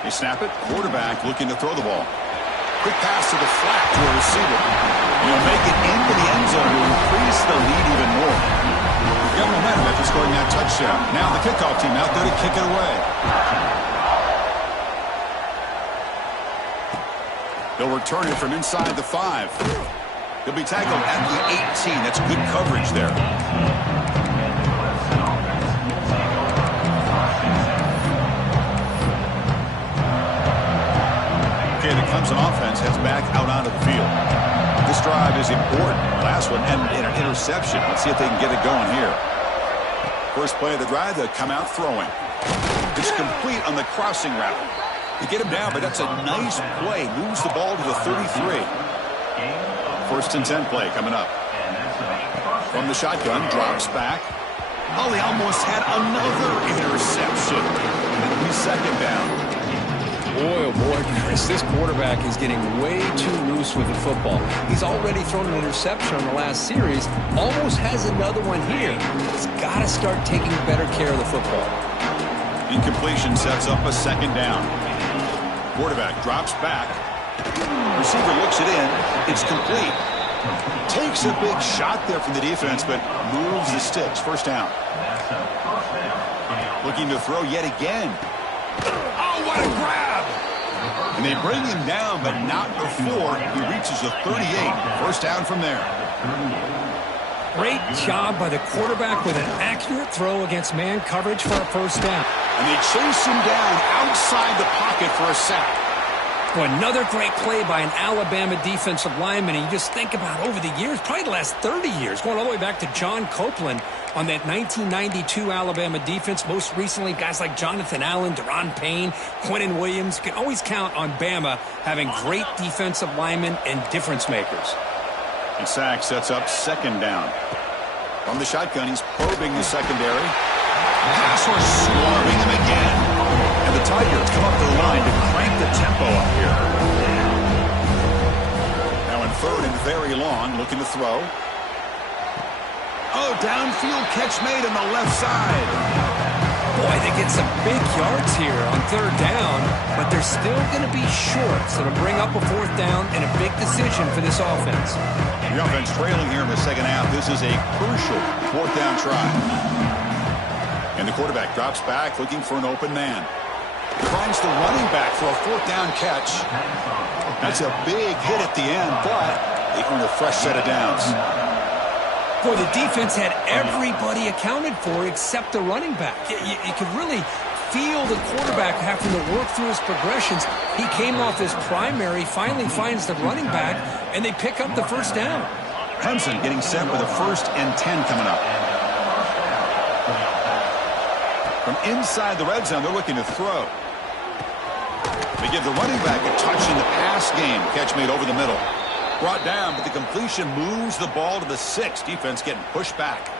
They snap it. Quarterback looking to throw the ball. Quick pass to the flat to a receiver. And he'll make it into the end zone to increase the lead even more. Got momentum after scoring that touchdown. Now the kickoff team out there to kick it away. They'll return it from inside the 5. He'll be tackled at the 18. That's good coverage there. Okay, the Clemson offense heads back out onto the field. This drive is important. Last one and an interception. Let's see if they can get it going here. First play of the drive, they'll come out throwing. It's complete on the crossing route. They get him down, but that's a nice play. Moves the ball to the 33. First and 10 play coming up. From the shotgun, drops back. Oh, they almost had another interception. It'll be second down. Boy, oh boy, Chris, this quarterback is getting way too loose with the football. He's already thrown an interception on the last series. Almost has another one here. He's got to start taking better care of the football. Incompletion sets up a second down. Quarterback drops back. Receiver looks it in. It's complete. Takes a big shot there from the defense, but moves the sticks. First down. Looking to throw yet again. Oh, what a grab! And they bring him down, but not before he reaches the 38. First down from there. Great job by the quarterback with an accurate throw against man coverage for a first down. And they chase him down outside the pocket for a sack. Well, another great play by an Alabama defensive lineman. And you just think about over the years, probably the last 30 years, going all the way back to John Copeland on that 1992 Alabama defense. Most recently, guys like Jonathan Allen, Deron Payne, Quinnen Williams. You can always count on Bama having great defensive linemen and difference makers. And sack sets up second down. From the shotgun, he's probing the secondary. Pass rush swarming him again. And the Tigers come up to the line to crank the tempo up here. Now in third and very long, looking to throw. Oh, downfield catch made on the left side. Boy, they get some big yards here on third down, but they're still going to be short, so to bring up a fourth down and a big decision for this offense. The offense trailing here in the second half. This is a crucial fourth down try. And the quarterback drops back, looking for an open man. Finds the running back for a fourth down catch. That's a big hit at the end, but they earn a fresh set of downs. Boy, the defense had everybody accounted for except the running back. You could really feel the quarterback having to work through his progressions. He came off his primary, finally finds the running back, and they pick up the first down. Clemson getting set with a 1st and 10 coming up. From inside the red zone, they're looking to throw. They give the running back a touch in the pass game. Catch made over the middle. Brought down, but the completion moves the ball to the 6. Defense getting pushed back.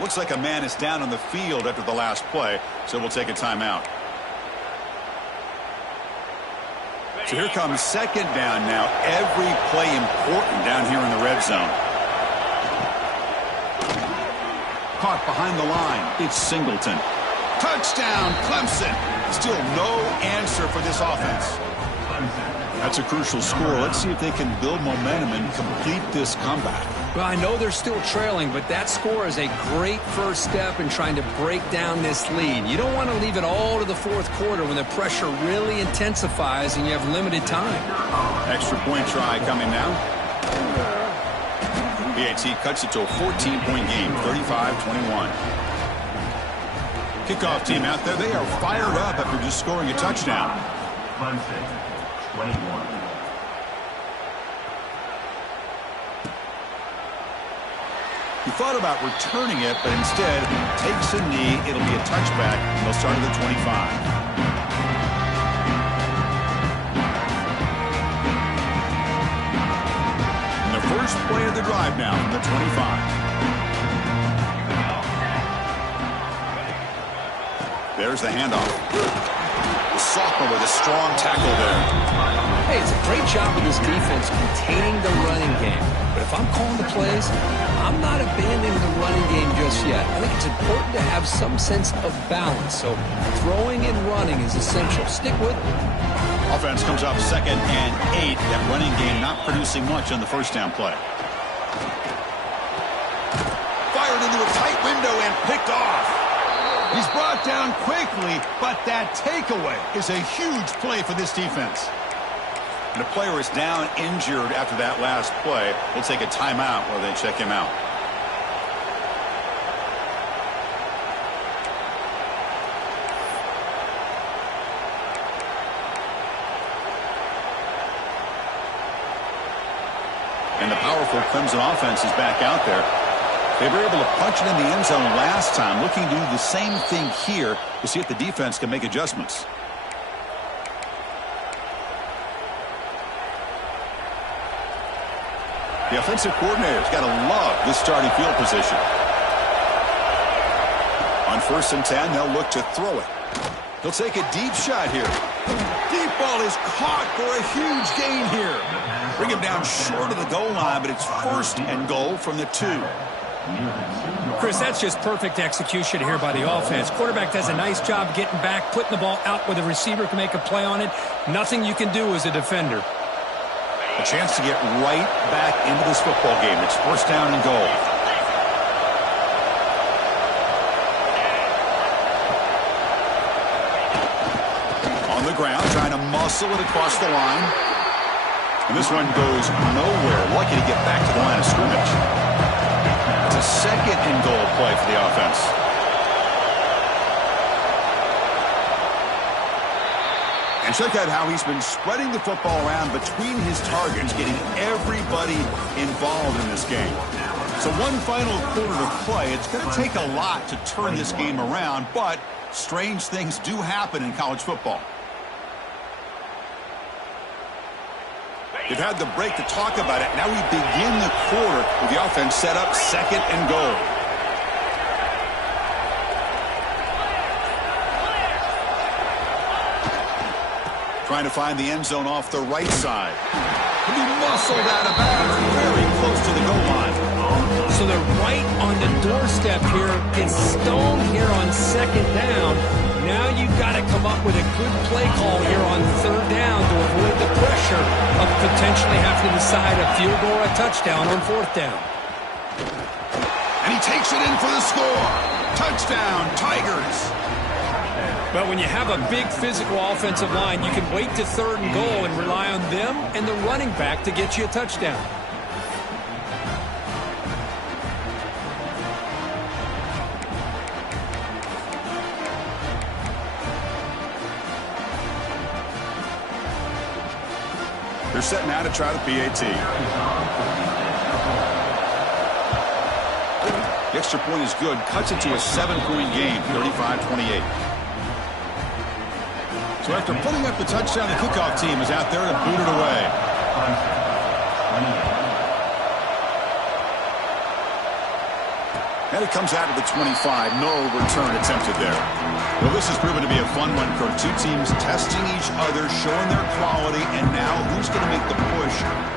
Looks like a man is down on the field after the last play, so we'll take a timeout. So here comes second down now. Every play important down here in the red zone. Caught behind the line. It's Singleton. Touchdown, Clemson. Still no answer for this offense. That's a crucial score. Let's see if they can build momentum and complete this comeback. Well, I know they're still trailing, but that score is a great first step in trying to break down this lead. You don't want to leave it all to the fourth quarter when the pressure really intensifies and you have limited time. Extra point try coming now. BAT cuts it to a 14-point game, 35-21. Kickoff team out there. They are fired up after just scoring a touchdown. 21. He thought about returning it, but instead takes a knee. It'll be a touchback, and they'll start at the 25. And the first play of the drive now from the 25. There's the handoff. The sophomore with a strong tackle there. Hey, it's a great job of this defense containing the running game. But if I'm calling the plays, I'm not abandoning the running game just yet. I think it's important to have some sense of balance. So throwing and running is essential. Stick with it. Offense comes up 2nd and 8. That running game not producing much on the first down play. Fired into a tight window. and picked off. He's brought down quickly, but that takeaway is a huge play for this defense. And the player is down injured after that last play. We'll take a timeout while they check him out. And the powerful Clemson offense is back out there. They were able to punch it in the end zone last time, looking to do the same thing here to see if the defense can make adjustments. The offensive coordinator's got to love this starting field position. On 1st and 10, they'll look to throw it. He'll take a deep shot here. Deep ball is caught for a huge gain here. Bring him down short of the goal line, but it's 1st and goal from the 2. Chris, that's just perfect execution here by the offense. Quarterback does a nice job getting back, putting the ball out where the receiver can make a play on it. Nothing you can do as a defender. A chance to get right back into this football game. It's 1st down and goal. On the ground, trying to muscle it across the line. And this one goes nowhere. Lucky to get back to the line of scrimmage. It's a 2nd and goal play for the offense. And check out how he's been spreading the football around between his targets, getting everybody involved in this game. So one final quarter to play. It's going to take a lot to turn this game around, but strange things do happen in college football. They've had the break to talk about it. Now we begin the quarter with the offense set up 2nd and goal. Trying to find the end zone off the right side. He muscled out of bounds, very close to the goal line. So they're right on the doorstep here. It's stoned here on 2nd down. Now you've got to come up with a good play call here on 3rd down to avoid the pressure of potentially having to decide a field goal or a touchdown on 4th down. And he takes it in for the score. Touchdown, Tigers. But when you have a big physical offensive line, you can wait to 3rd and goal and rely on them and the running back to get you a touchdown. They're setting out to try the PAT. The extra point is good. Cuts it to a 7-point game, 35-28. So after putting up the touchdown, the kickoff team is out there to boot it away. And it comes out of the 25. No return attempted there. Well, this has proven to be a fun one, Kurt. Two teams testing each other, showing their quality, and now who's going to make the push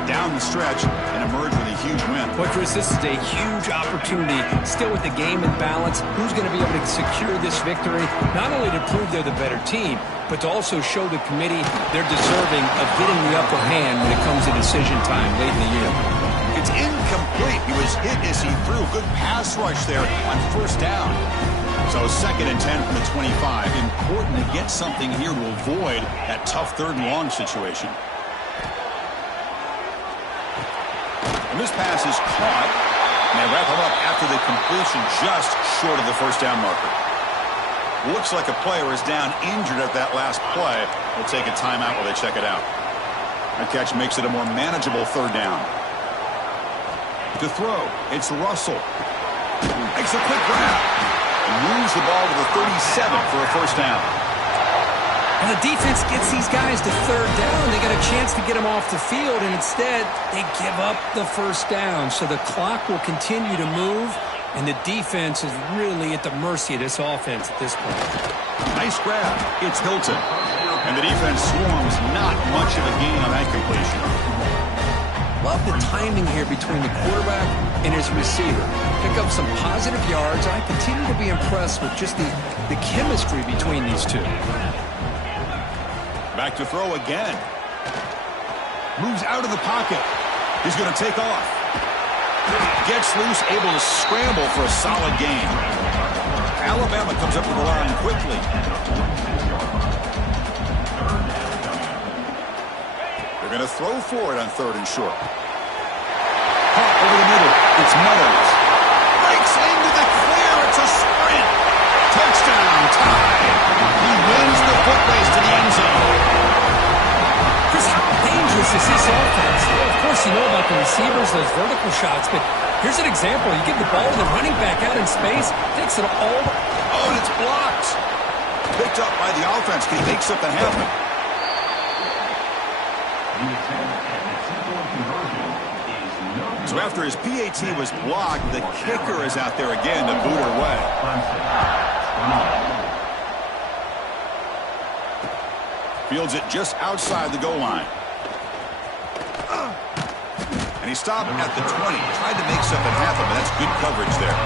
down the stretch and emerge with a huge win? Well, Chris, this is a huge opportunity. Still with the game in balance, who's going to be able to secure this victory, not only to prove they're the better team, but to also show the committee they're deserving of getting the upper hand when it comes to decision time late in the year. It's incomplete. He was hit as he threw. Good pass rush there on 1st down. So 2nd and 10 from the 25. Important to get something here to avoid that tough 3rd and long situation. And this pass is caught. And they wrap him up after the completion just short of the 1st down marker. Looks like a player is down injured at that last play. We'll take a timeout while they check it out. That catch makes it a more manageable 3rd down. To throw, it's Russell. Makes a quick grab. And moves the ball to the 37 for a 1st down. And the defense gets these guys to 3rd down. They got a chance to get them off the field, and instead they give up the 1st down. So the clock will continue to move, and the defense is really at the mercy of this offense at this point. Nice grab. It's Hilton. And the defense swarms. Not much of a gain on that completion. Love the timing here between the quarterback and his receiver. Pick up some positive yards. I continue to be impressed with just the chemistry between these two. Back to throw again. Moves out of the pocket. He's going to take off. Gets loose, able to scramble for a solid gain. Alabama comes up to the line quickly. They're going to throw for it on 3rd and short. Caught over the middle. It's Meadows. Breaks into the clear. It's a sprint. Touchdown, tie. He wins the foot race to the end zone. Chris, how dangerous is this offense? Well, of course, you know about the receivers, those vertical shots, but here's an example. You give the ball to the running back out in space, takes it all. Oh, and it's blocked. Picked up by the offense. Can he make something happen? So after his PAT was blocked, the kicker is out there again to boot it away. Fields it just outside the goal line. And he stopped at the 20. Tried to make something happen, but that's good coverage there.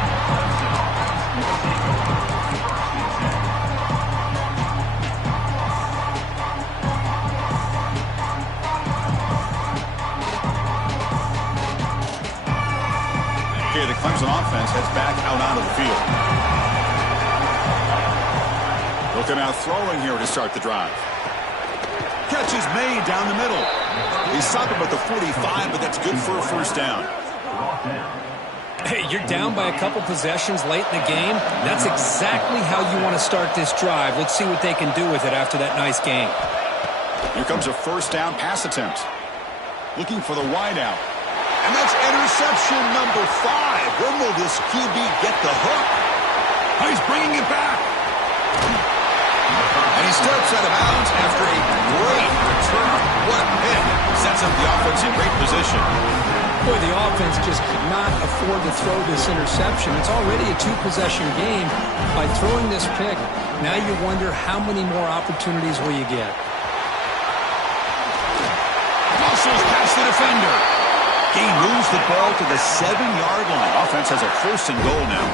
Okay, the Clemson offense heads back out onto the field. Looking out throwing here to start the drive. Catch is made down the middle. He stopped him at the 45, but that's good for a first down. Hey, you're down by a couple possessions late in the game. That's exactly how you want to start this drive. Let's see what they can do with it after that nice game. Here comes a first down pass attempt. Looking for the wideout. And that's interception number 5. When will this QB get the hook? Oh, he's bringing it back. And he steps out of bounds after a great return. What a pick. Sets up the offense in great position. Boy, the offense just could not afford to throw this interception. It's already a 2-possession game. By throwing this pick, now you wonder how many more opportunities will you get. Muscles past the defender. He moves the ball to the 7-yard line. Offense has a 1st and goal now.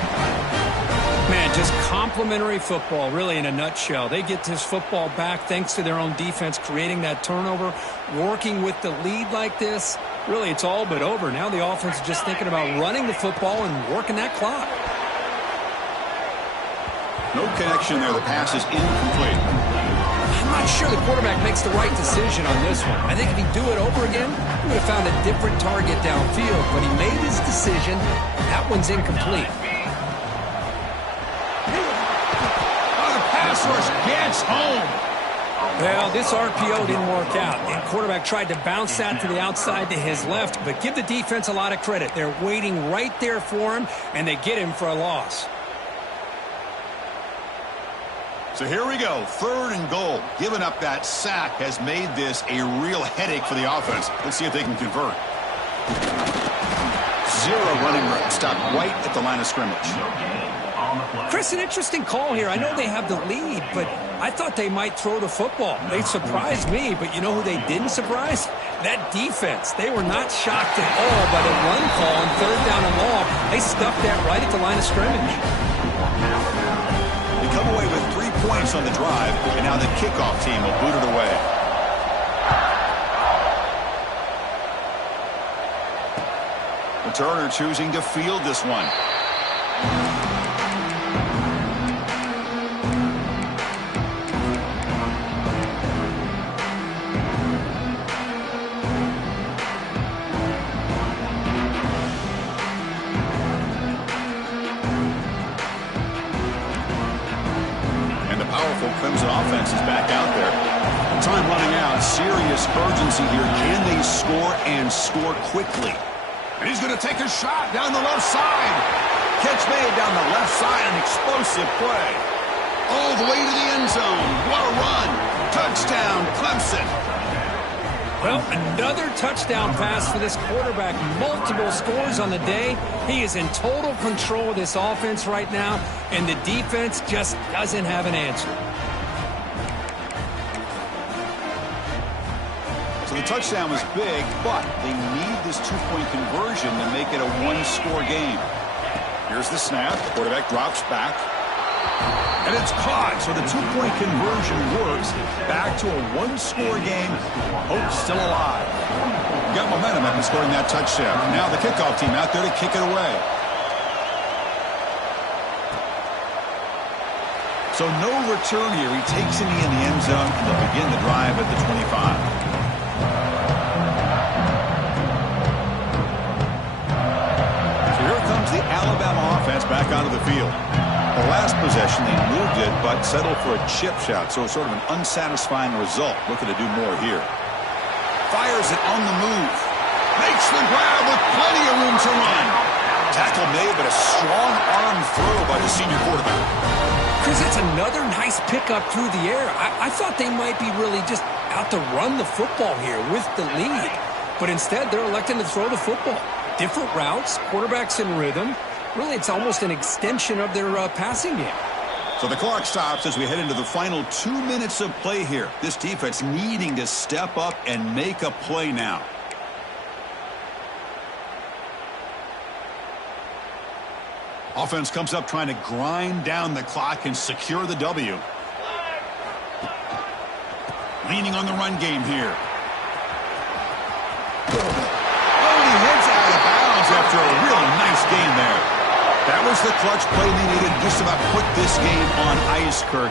Man, just complimentary football, really, in a nutshell. They get this football back thanks to their own defense, creating that turnover, working with the lead like this. Really, it's all but over. Now the offense is just thinking about running the football and working that clock. No connection there. The pass is incomplete. I'm not sure the quarterback makes the right decision on this one. I think if he'd do it over again, he would have found a different target downfield. But he made his decision. That one's incomplete. Rush gets home. Well, this RPO didn't work out. The quarterback tried to bounce that to the outside to his left, but give the defense a lot of credit. They're waiting right there for him, and they get him for a loss. So here we go. 3rd and goal. Giving up that sack has made this a real headache for the offense. Let's see if they can convert. 0 running room. Stopped right at the line of scrimmage. Chris, an interesting call here. I know they have the lead, but I thought they might throw the football. They surprised me, but you know who they didn't surprise? That defense. They were not shocked at all by the run call on 3rd down and long. They stuffed that right at the line of scrimmage. They come away with 3 points on the drive, and now the kickoff team will boot it away. Turner choosing to field this one. And the powerful Clemson offense is back out there. Time running out. Serious urgency here. Can they score and score quickly? And he's going to take a shot down the left side. Catch made down the left side. An explosive play. All the way to the end zone. What a run. Touchdown, Clemson. Well, another touchdown pass for this quarterback. Multiple scores on the day. He is in total control of this offense right now, and the defense just doesn't have an answer. The touchdown was big, but they need this 2-point conversion to make it a 1-score game. Here's the snap. The quarterback drops back. And it's caught, so the 2-point conversion works. Back to a 1-score game. Hope still alive. got momentum after scoring that touchdown. Now the kickoff team out there to kick it away. So no return here. He takes it in the end zone, and they'll begin the drive at the 25. The Alabama offense back onto the field. The last possession, they moved it, but settled for a chip shot, so sort of an unsatisfying result. Looking to do more here. Fires it on the move. Makes the grab with plenty of room to run. Tackle made, but a strong arm throw by the senior quarterback. Chris, it's another nice pickup through the air. I thought they might be really just out to run the football here with the lead. But instead, they're electing to throw the football. Different routes, quarterbacks in rhythm. Really, it's almost an extension of their passing game. So the clock stops as we head into the final 2 minutes of play here. This defense needing to step up and make a play now. Offense comes up trying to grind down the clock and secure the W. Leaning on the run game here. After a really nice game there. That was the clutch play they needed just about put this game on ice, Kirk.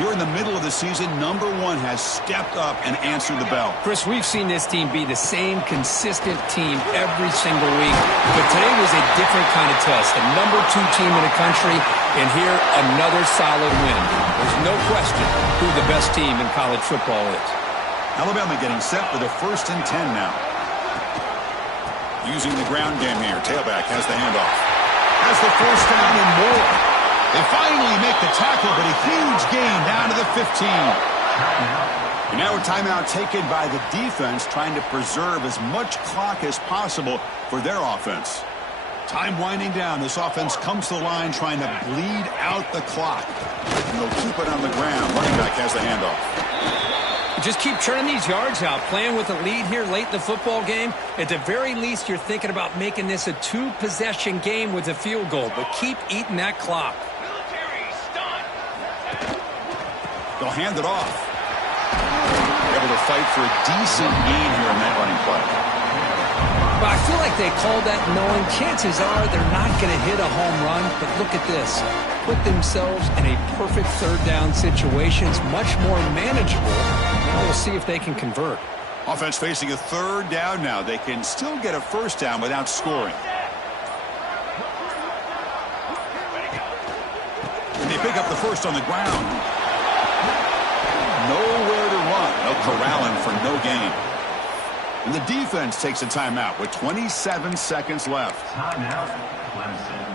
Here in the middle of the season, number one has stepped up and answered the bell. Chris, we've seen this team be the same consistent team every single week, but today was a different kind of test. The number 2 team in the country, and here another solid win. There's no question who the best team in college football is. Alabama getting set for the 1st and 10 now. Using the ground game here. Tailback has the handoff. Has the first down and more. They finally make the tackle, but a huge gain down to the 15. And now a timeout taken by the defense, trying to preserve as much clock as possible for their offense. Time winding down. This offense comes to the line trying to bleed out the clock. And they'll keep it on the ground. Running back has the handoff. Just keep churning these yards out. Playing with a lead here late in the football game. At the very least, you're thinking about making this a 2-possession game with a field goal. But keep eating that clock. They'll hand it off. Able to fight for a decent gain here in that running play. But I feel like they called that knowing chances are they're not going to hit a home run. But look at this. Put themselves in a perfect 3rd down situation. It's much more manageable. Now we'll see if they can convert. Offense facing a 3rd down now. They can still get a 1st down without scoring. And they pick up the 1st on the ground. Nowhere to run. No corralling for no gain. And the defense takes a timeout with 27 seconds left. Timeout, Clemson.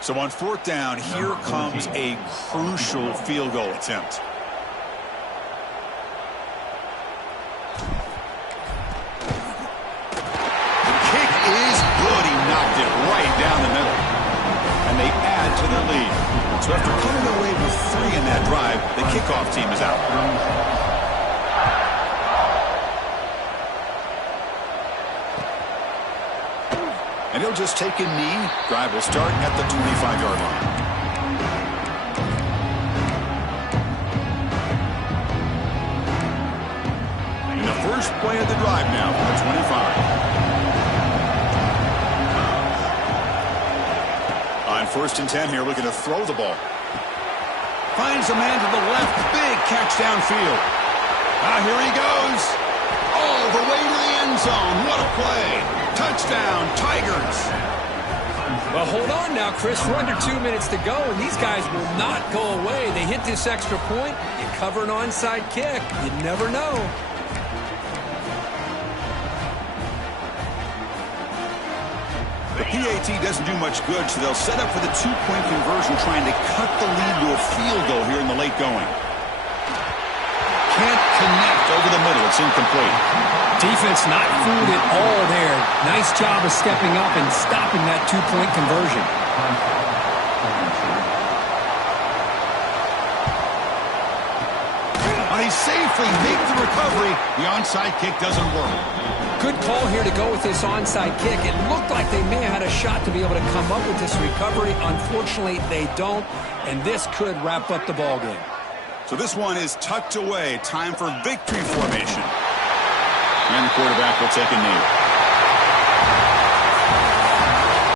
So on 4th down, here comes a crucial field goal attempt. The kick is good. He knocked it right down the middle. And they add to their lead. So after coming away with 3 in that drive, the kickoff team is out. And he'll just take a knee. Drive will start at the 25-yard line. And the first play of the drive now for the 25. On 1st and 10 here, looking to throw the ball. Finds a man to the left. Big catch downfield. Here he goes. All the way to the end zone. What a play. Touchdown, Tigers. Well, hold on now, Chris. We're under 2 minutes to go, and these guys will not go away. They hit this extra point. You cover an onside kick. You never know. The PAT doesn't do much good, so they'll set up for the 2-point conversion, trying to cut the lead to a field goal here in the late going. Can't connect over the middle. It's incomplete. Defense not fooled at all there. Nice job of stepping up and stopping that 2-point conversion. They safely make the recovery. The onside kick doesn't work. Good call here to go with this onside kick. It looked like they may have had a shot to be able to come up with this recovery. Unfortunately, they don't, and this could wrap up the ball game. So this one is tucked away. Time for victory formation. And the quarterback will take a knee.